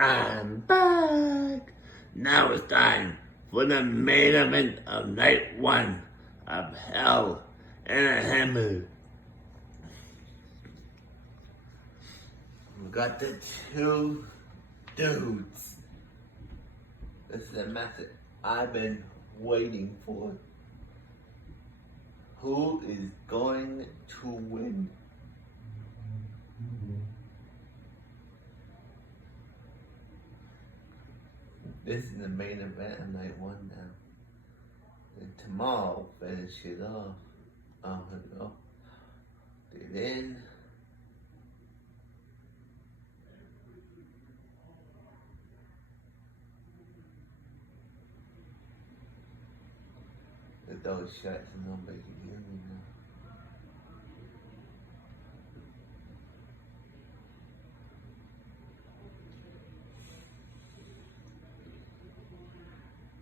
I'm back. Now it's time for the main event of night one of Hell and a Hammer. We got the two dudes. This is a match that I've been waiting for. Who is going to win? This is the main event of night one now. And tomorrow, finish it off. Oh, here we go. Get in. The door is shut, so nobody can hear me now.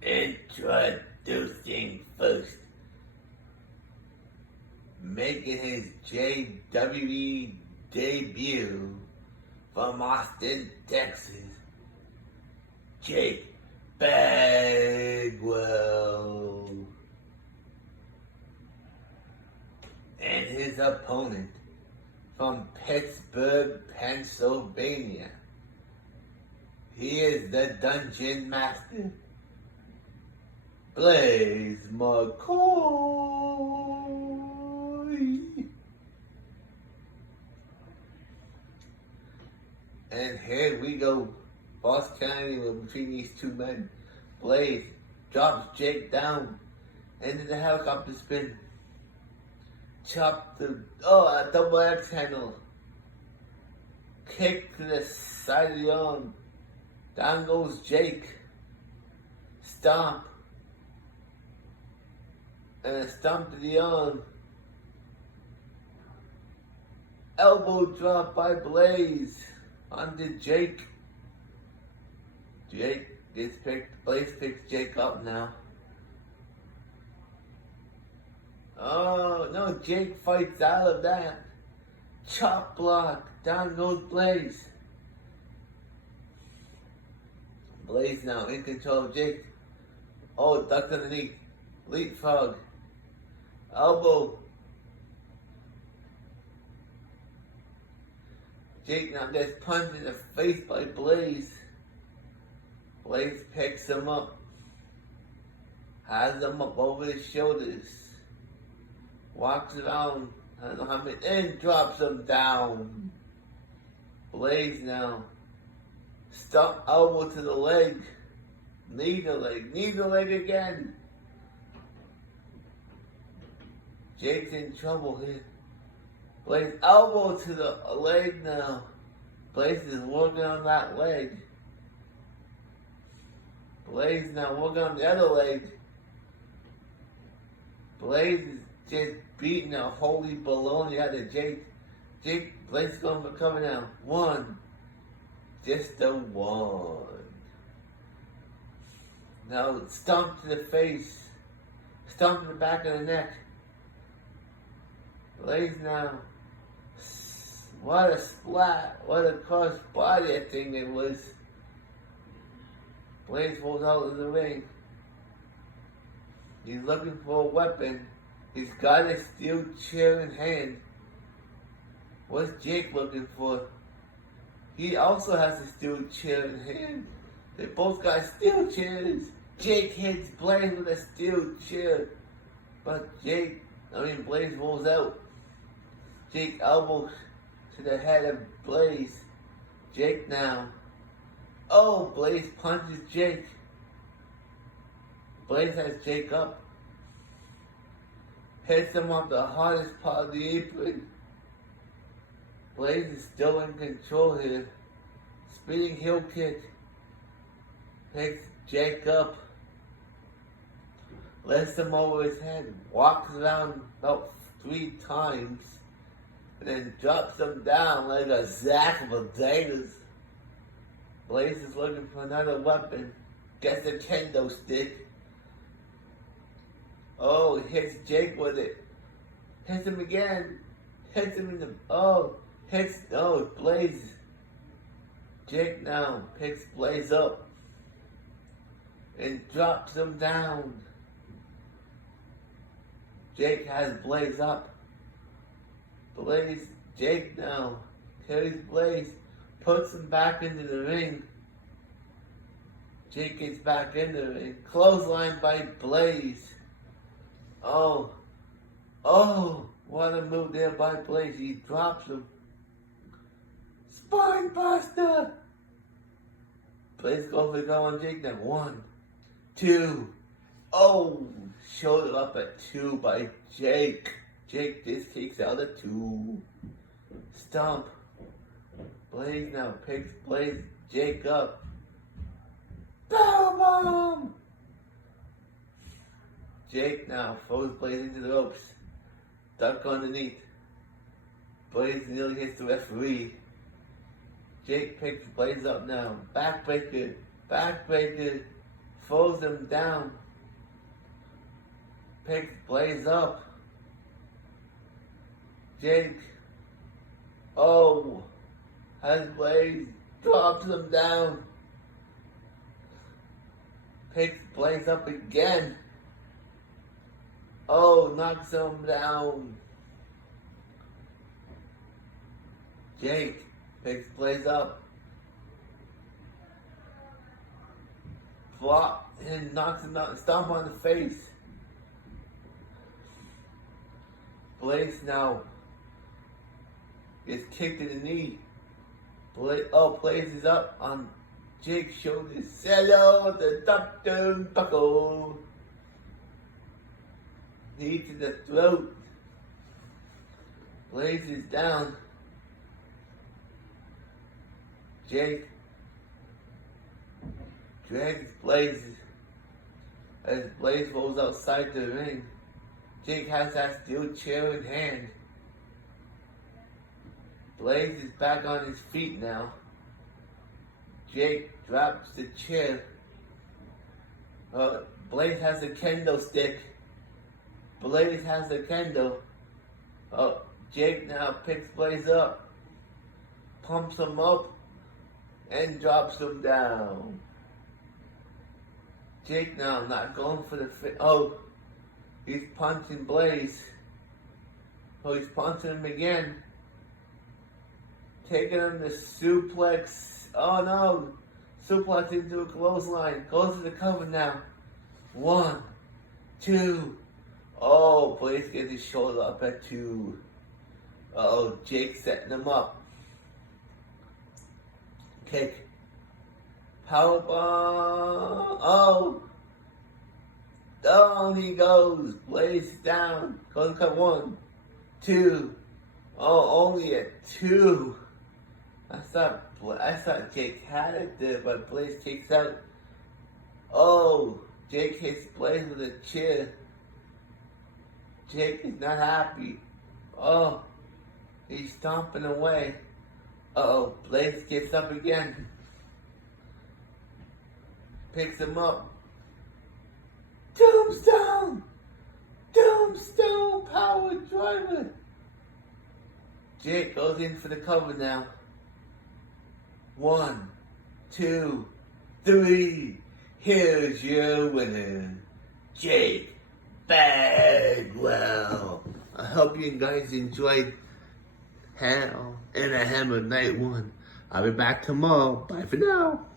Introducing first, making his JWE debut from Austin, Texas, Jake Bagwell, and his opponent from Pittsburgh, Pennsylvania. He is the Dungeon Master, Blaze McCoy. And here we go. Boss County between these two men. Blaze drops Jake down into the helicopter spin. Chop the a double X handle. Kick to the side of the arm. Down goes Jake. Stomp. And a stomp to the arm. Elbow drop by Blaze onto Jake. Jake gets picked. Blaze picks Jake up now. Oh no, Jake fights out of that. Chop block. Down goes Blaze. Blaze now in control of Jake. Oh, ducked underneath. Leapfrog. Elbow. Jake now gets punched in the face by Blaze. Blaze picks him up. Has him up over his shoulders. Walks around. I don't know how many. And drops him down. Blaze now. Stump elbow to the leg. Knee the leg. Knee the leg again. Jake's in trouble here. Blaze elbow to the leg now. Blaze is working on that leg. Blaze now working on the other leg. Blaze is just beating a holy baloney out of Jake. Blaze is going for cover now. One. Just a one. Now stomp to the face. Stomp to the back of the neck. Blaze now. What a splat. What a cross body thing it was. Blaze falls out of the ring. He's looking for a weapon. He's got a steel chair in hand. What's Jake looking for? He also has a steel chair in hand. They both got steel chairs. Jake hits Blaze with a steel chair. But Blaze rolls out. Jake elbows to the head of Blaze. Jake now. Oh, Blaze punches Jake. Blaze has Jake up. Hits him off the hardest part of the apron. Blaze is still in control here. Spinning heel kick. Picks Jake up. Lifts him over his head. Walks around about 3 times. And then drops him down like a sack of potatoes. Blaze is looking for another weapon. Gets a kendo stick. Oh, hits Jake with it. Hits him again. Hits him in the... Blaze. Jake now picks Blaze up and drops him down. Jake has Blaze up. Jake now carries Blaze, puts him back into the ring. Jake gets back in the ring. Clothesline by Blaze. Oh, what a move there by Blaze. He drops him. Spine buster. Blaze goes for the go on Jake now. 1, 2. Oh, shoulder up at 2 by Jake. Jake just kicks out at 2. Stomp. Blaze now picks Jake up. Powerbomb! Jake now throws Blaze into the ropes. Duck underneath. Blaze nearly hits the referee. Jake picks Blaze up now. Backbreaker. Throws him down. Picks Blaze up. Jake. Has Blaze. Drops him down. Picks Blaze up again. Knocks him down. Jake picks Blaze up. Flop and knocks him out. Stomp on the face. Blaze now gets kicked in the knee. Blaze is up on Jake's shoulders. Hello, the doctor buckle. Knee to the throat. Blaze is down. Jake drags Blaze as Blaze rolls outside the ring. Jake has that steel chair in hand. Blaze is back on his feet now. Jake drops the chair. Blaze has a kendo stick. Blaze has a kendo. Jake now picks Blaze up, pumps him up, and drops him down. Jake now not going for the he's punching Blaze. He's punching him again. Taking him to suplex. Oh no! Suplex into a clothesline. Goes to the cover now. 1, 2. Blaze gets his shoulder up at 2. Jake setting him up. Kick. Powerbomb. Down he goes. Blaze down. Goes to cut 1, 2. Only at 2. I thought Jake had it there, but Blaze kicks out. Jake hits Blaze with a chair. Jake is not happy. He's stomping away. Blaze gets up again. Picks him up. Tombstone power driver. Jake goes in for the cover now. 1, 2, 3. Here's your winner, Jake Bagwell. I hope you guys enjoyed Hell in a Hammer Night 1. I'll be back tomorrow. Bye for now.